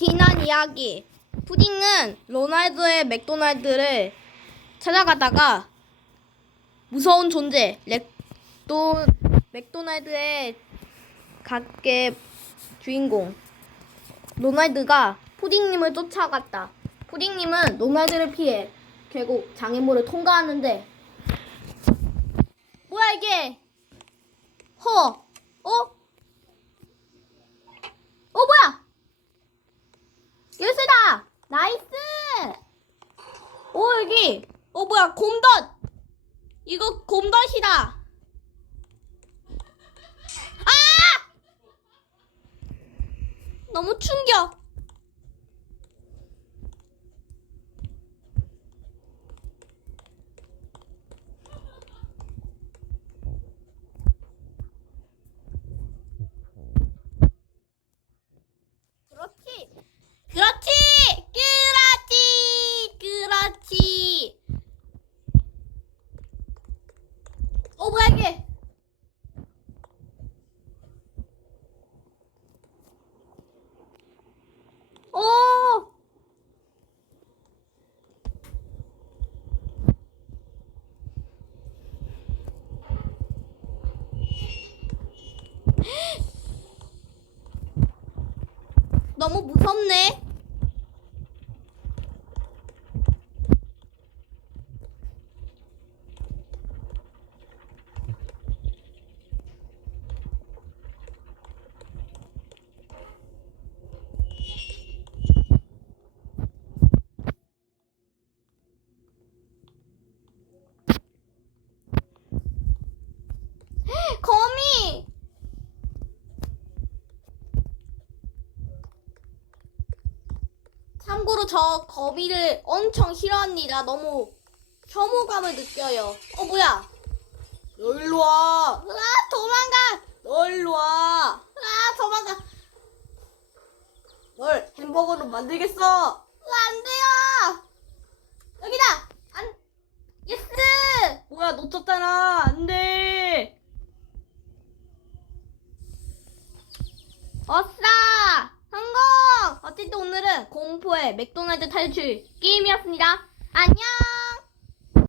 지난 이야기. 푸딩은 로날드의 맥도날드를 찾아가다가 무서운 존재 렉도 맥도날드의 가게 주인공 로날드가 푸딩님을 쫓아갔다. 푸딩님은 로날드를 피해 결국 장애물을 통과하는데 뭐야 이게? 허? 어? 어 뭐야? 열쇠다! 나이스! 오 여기 어 뭐야 곰덧! 이거 곰덧이다! 아! 너무 충격! 어, 뭐야, 이게? 오! 너무 무섭네. 거미! 참고로 저 거미를 엄청 싫어합니다. 너무 혐오감을 느껴요. 어 뭐야? 너 일로 와. 아 도망가. 너 일로 와. 아 도망가. 널 햄버거로 만들겠어. 안 돼요. 여기다. 안. 예스. 뭐야 놓쳤잖아. 안 돼. 어싸! 어쨌든 오늘은 공포의 맥도날드 탈출 게임이었습니다. 안녕!